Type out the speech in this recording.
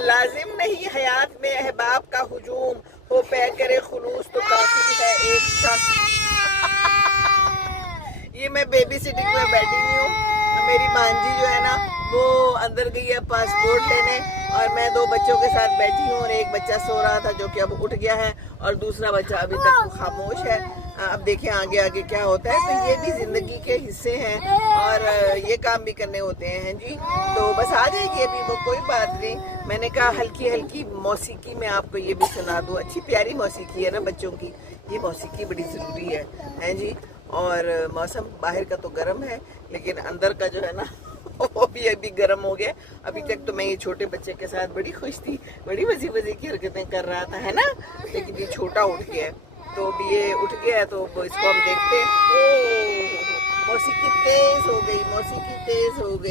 लाजिम नहीं हयात में अहबाब का हुजूम हो, पै करे खुलूस तो काफी है एक शख्स। ये मैं बेबी सिटिंग में बैठी हुई हूँ। मेरी मांझी जो है ना वो अंदर गई है पासपोर्ट लेने, और मैं दो बच्चों के साथ बैठी हूँ, और एक बच्चा सो रहा था जो कि अब उठ गया है, और दूसरा बच्चा अभी तक खामोश है। अब देखें आगे आगे क्या होता है। तो ये भी जिंदगी के हिस्से हैं और ये काम भी करने होते हैं जी। तो बस आ जाएगी अभी वो, कोई बात नहीं। मैंने कहा हल्की हल्की मौसीकी में आपको ये भी सुना दूँ। अच्छी प्यारी मौसीकी है ना बच्चों की, ये मौसीकी बड़ी ज़रूरी है जी। और मौसम बाहर का तो गर्म है, लेकिन अंदर का जो है ना वो भी अभी गर्म हो गया। अभी तक तो मैं ये छोटे बच्चे के साथ बड़ी खुश थी, बड़ी मज़े मज़े की हरकतें कर रहा था, है ना। लेकिन ये छोटा उठ गया है, तो अभी ये उठ गया है, तो इसको हम देखते हैं। ओ मौसीकी तेज हो गई, मौसीकी तेज हो गई।